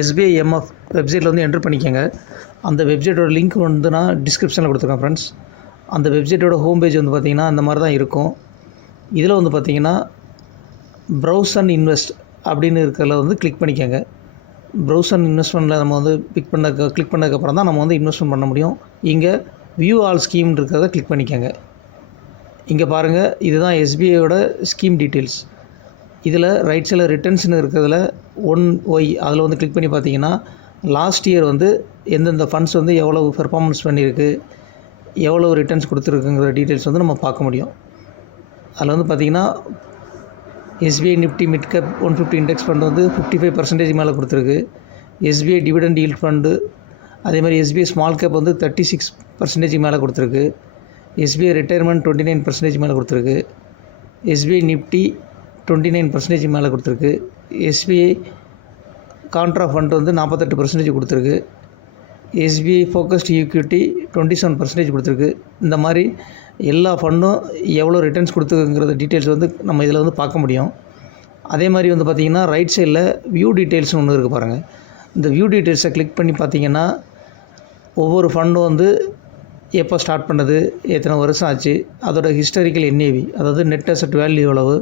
SBI MF வெப்சைட்டில் வந்து enter பண்ணிக்கோங்க. அந்த வெப்சைட்டோட லிங்க் வந்து நான் டிஸ்கிரிப்ஷனில் கொடுத்துருக்கேன் ஃப்ரெண்ட்ஸ். அந்த வெப்சைட்டோட ஹோம் பேஜ் வந்து பார்த்திங்கன்னா அந்த மாதிரி தான் இருக்கும். இதில் வந்து பார்த்திங்கன்னா ப்ரௌஸ் அண்ட் இன்வெஸ்ட் அப்படின்னு இருக்கிறதுல வந்து கிளிக் பண்ணிக்கோங்க. ப்ரௌஸ் அண்ட் இன்வெஸ்ட்மெண்ட்டில் நம்ம வந்து கிளிக் பண்ணதுக்கப்புறம் தான் நம்ம வந்து இன்வெஸ்ட்மெண்ட் பண்ண முடியும். இங்கே வியூ ஆல் ஸ்கீம் இருக்கிறத கிளிக் பண்ணிக்கோங்க. இங்கே பாருங்கள், இதுதான் எஸ்பிஐயோட ஸ்கீம் டீட்டெயில்ஸ். இதில் ரைட் சைடில் ரிட்டர்ன்ஸ்னு இருக்கிறதுல 1Y அதில் வந்து கிளிக் பண்ணி பார்த்தீங்கன்னா லாஸ்ட் இயர் வந்து எந்தெந்த ஃபண்ட்ஸ் வந்து எவ்வளோ பெர்ஃபார்மன்ஸ் பண்ணியிருக்கு, எவ்வளோ ரிட்டர்ன்ஸ் கொடுத்துருக்குங்கிற டீட்டெயில்ஸ் வந்து நம்ம பார்க்க முடியும். அதில் வந்து பார்த்திங்கன்னா SBI Nifty mid cap 150 index fund வந்து 55% மேலே கொடுத்துருக்கு. எஸ்பிஐ டிவிடெண்ட் ஈல்ட் ஃபண்டு அதே மாதிரி எஸ்பிஐ ஸ்மால் கேப் வந்து 36% மேலே கொடுத்துருக்கு. எஸ்பிஐ ரிட்டையர்மெண்ட் 29% மேலே கொடுத்துருக்கு. எஸ்பிஐ நிஃப்டி 29% மேலே கொடுத்துருக்கு. எஸ்பிஐ கான்ட்ரா ஃபண்ட் வந்து 48% கொடுத்துருக்கு. எஸ்பிஐ ஃபோக்கஸ்ட் ஈக்விட்டி 27% கொடுத்துருக்கு. இந்த மாதிரி எல்லா ஃபண்டும் எவ்வளோ ரிட்டர்ன்ஸ் கொடுத்துருக்குங்கிறத டீட்டெயில்ஸ் வந்து நம்ம இதில் வந்து பார்க்க முடியும். அதே மாதிரி வந்து பார்த்திங்கன்னா ரைட் சைடில் வியூ டீட்டெயில்ஸ்னு ஒன்று இருக்குது பாருங்கள். இந்த வியூ டீட்டெயில்ஸை கிளிக் பண்ணி பார்த்திங்கன்னா ஒவ்வொரு ஃபண்டும் வந்து எப்போ ஸ்டார்ட் பண்ணது, எத்தனை வருஷம் ஆச்சு, அதோட ஹிஸ்டாரிக்கல் என்ஏவி அதாவது நெட் அசெட் வேல்யூ எவ்வளவு,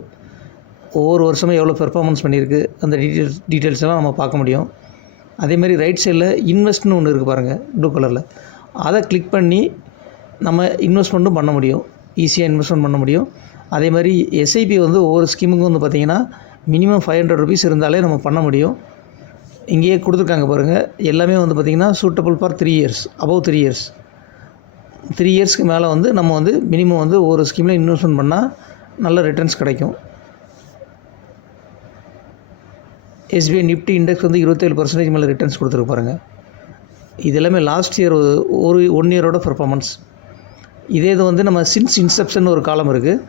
ஒவ்வொரு வருஷமும் எவ்வளோ பெர்ஃபார்மன்ஸ் பண்ணியிருக்கு, அந்த டீட்டெயில்ஸ் எல்லாம் நம்ம பார்க்க முடியும். அதேமாதிரி ரைட் சைடில் இன்வெஸ்ட்னு ஒன்று இருக்குது பாருங்கள் ப்ளூ கலரில். அதை கிளிக் பண்ணி நம்ம இன்வெஸ்ட்மெண்ட்டும் பண்ண முடியும், ஈஸியாக இன்வெஸ்ட்மெண்ட் பண்ண முடியும். அதே மாதிரி எஸ்ஐபி வந்து ஒவ்வொரு ஸ்கீமுக்கும் வந்து பார்த்திங்கன்னா மினிமம் 500 rupees இருந்தாலே நம்ம பண்ண முடியும். இங்கேயே கொடுத்துருக்காங்க பாருங்கள். எல்லாமே வந்து பார்த்திங்கன்னா suitable for 3 years, above 3 years. 3 yearsக்கு மேலே வந்து நம்ம வந்து மினிமம் வந்து ஒவ்வொரு ஸ்கீமில் இன்வெஸ்ட்மெண்ட் பண்ணால் நல்ல ரிட்டர்ன்ஸ் கிடைக்கும். எஸ்பிஐ நிஃப்டி இண்டெக்ஸ் வந்து 27% மேலே ரிட்டர்ன்ஸ் கொடுத்துருக்கு பாருங்கள். இது எல்லாமே லாஸ்ட் இயர் ஒரு 1 year பெர்ஃபார்மன்ஸ். இதே இது வந்து நம்ம சின்ஸ் இன்செப்ஷன் ஒரு காலம் இருக்குது.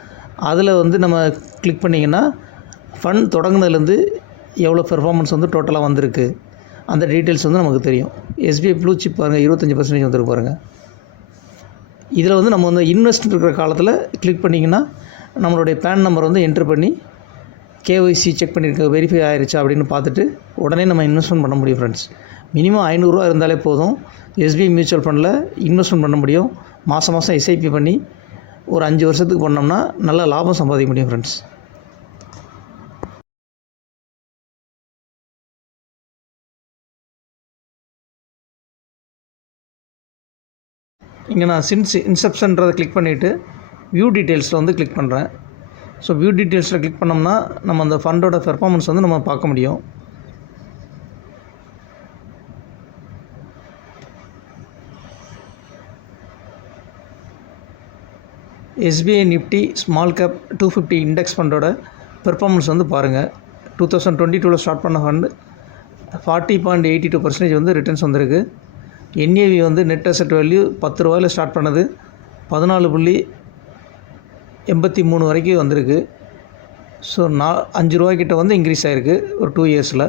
அதில் வந்து நம்ம கிளிக் பண்ணிங்கன்னா ஃபண்ட் தொடங்கினதுலேருந்து எவ்வளோ பெர்ஃபார்மன்ஸ் வந்து டோட்டலாக வந்திருக்கு அந்த டீட்டெயில்ஸ் வந்து நமக்கு தெரியும். எஸ்பிஐ ப்ளூ சிப் பாருங்கள் 25% வந்துருக்கு பாருங்கள். இதில் வந்து நம்ம வந்து இன்வெஸ்ட் இருக்கிற காலத்தில் கிளிக் பண்ணிங்கன்னா நம்மளுடைய பேன் நம்பர் வந்து என்ட்ரு பண்ணி கேஒய்சி செக் பண்ணியிருக்க வெரிஃபை ஆகிருச்சா அப்படின்னு பார்த்துட்டு உடனே நம்ம இன்வெஸ்ட்மெண்ட் பண்ண முடியும் ஃப்ரெண்ட்ஸ். மினிமம் 500 ரூபா இருந்தாலே போதும். எஸ்பிஐ மியூச்சுவல் ஃபண்டில் இன்வெஸ்ட்மெண்ட் பண்ண முடியும். மாதம் எஸ்ஐபி பண்ணி ஒரு 5 வருஷத்துக்கு பண்ணோம்னா நல்ல லாபம் சம்பாதிக்க முடியும் ஃப்ரெண்ட்ஸ். இங்கே நான் சின்ஸ் இன்செப்ஷன்றதை கிளிக் பண்ணிவிட்டு வியூ டீட்டெயில்ஸில் வந்து கிளிக் பண்ணுறேன். ஸோ வியூ டீட்டெயில்ஸில் கிளிக் பண்ணோம்னா நம்ம அந்த ஃபண்டோட பெர்ஃபார்மன்ஸ் வந்து நம்ம பார்க்க முடியும். SBI Nifty small cap 250 index ஃபண்டோட பெர்ஃபார்மன்ஸ் வந்து பாருங்கள். 2022 ஸ்டார்ட் பண்ண ஃபண்டு 40.82% வந்து ரிட்டர்ன்ஸ் வந்திருக்கு. என்ஏவி வந்து நெட் அசெட் வேல்யூ 10 ரூபாயில் ஸ்டார்ட் பண்ணது 14.83 வரைக்கும் வந்திருக்கு. ஸோ 5 ரூபாய்க்கிட்ட வந்து இன்க்ரீஸ் ஆகிருக்கு ஒரு 2 yearsல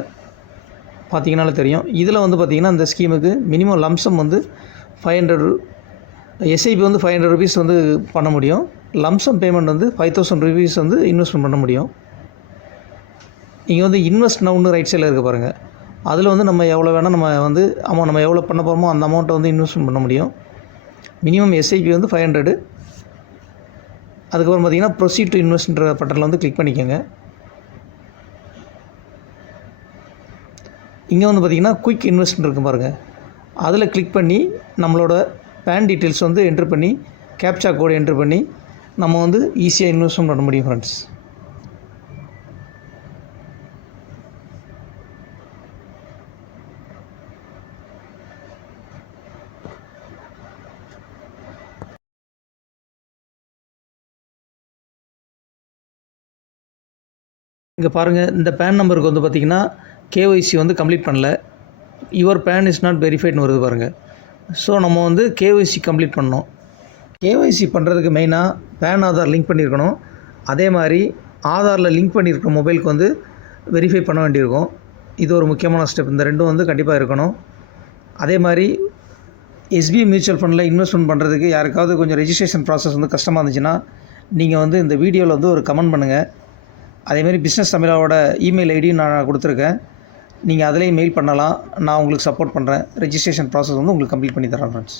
பார்த்திங்கனாலே தெரியும். இதில் வந்து பார்த்திங்கன்னா இந்த ஸ்கீமுக்கு மினிமம் லம்சம் வந்து 500 எஸ்ஐபி வந்து 500 rupees வந்து பண்ண முடியும். லம்சம் பேமெண்ட் வந்து 5000 rupees வந்து இன்வெஸ்ட்மெண்ட் பண்ண முடியும். இங்கே வந்து இன்வெஸ்ட் நவுன்னு ரைட் சைடில் இருக்க பாருங்கள். அதில் வந்து நம்ம எவ்வளோ வேணால் நம்ம வந்து நம்ம எவ்வளோ பண்ண போகிறோமோ அந்த அமௌண்ட்டை வந்து இன்வெஸ்ட்மெண்ட் பண்ண முடியும். மினிமம் எஸ்ஐபி வந்து 500. அதுக்கப்புறம் பார்த்திங்கன்னா ப்ரொசீட் டு இன்வெஸ்ட்ன்ற பட்டனில் வந்து கிளிக் பண்ணிக்கோங்க. இங்கே வந்து பார்த்திங்கன்னா குயிக் இன்வெஸ்ட்மெண்ட் இருக்கும் பாருங்கள். அதில் கிளிக் பண்ணி நம்மளோட பேன் டீட்டெயில்ஸ் வந்து என்ட்ரு பண்ணி கேப்சா கோடு என்ட்ரு பண்ணி நம்ம வந்து ஈஸியாக இன்வெஸ்ட்மெண்ட் பண்ண முடியும் ஃப்ரெண்ட்ஸ். இங்கே பாருங்கள், இந்த பேன் நம்பருக்கு வந்து பார்த்திங்கன்னா கேஒய்சி வந்து கம்ப்ளீட் பண்ணல. யுவர் பேன் இஸ் நாட் வெரிஃபைட்னு வருது பாருங்கள். ஸோ நம்ம வந்து கேஒய்சி கம்ப்ளீட் பண்ணணும். கேஒய்சி பண்ணுறதுக்கு மெயினாக பேன் ஆதார் லிங்க் பண்ணியிருக்கணும். அதே மாதிரி ஆதாரில் லிங்க் பண்ணியிருக்க மொபைலுக்கு வந்து வெரிஃபை பண்ண வேண்டியிருக்கும். இது ஒரு முக்கியமான ஸ்டெப். இந்த ரெண்டும் வந்து கண்டிப்பாக இருக்கணும். அதே மாதிரி எஸ்பிஐ மியூச்சுவல் ஃபண்டில் இன்வெஸ்ட்மெண்ட் பண்ணுறதுக்கு யாருக்காவது கொஞ்சம் ரெஜிஸ்ட்ரேஷன் ப்ராசஸ் வந்து கஷ்டமாக இருந்துச்சுன்னா நீங்கள் வந்து இந்த வீடியோவில் வந்து ஒரு கமெண்ட் பண்ணுங்கள். அதேமாதிரி பிஸ்னஸ் தமிழாவோட இமெயில் ஐடியும் நான் கொடுத்துருக்கேன். நீங்கள் அதிலேயே மெயில் பண்ணலாம். நான் உங்களுக்கு சப்போர்ட் பண்ணுறேன். ரெஜிஸ்ட்ரேஷன் ப்ராசஸ் வந்து உங்களுக்கு கம்ப்ளீட் பண்ணி தரேன் ஃப்ரெண்ட்ஸ்.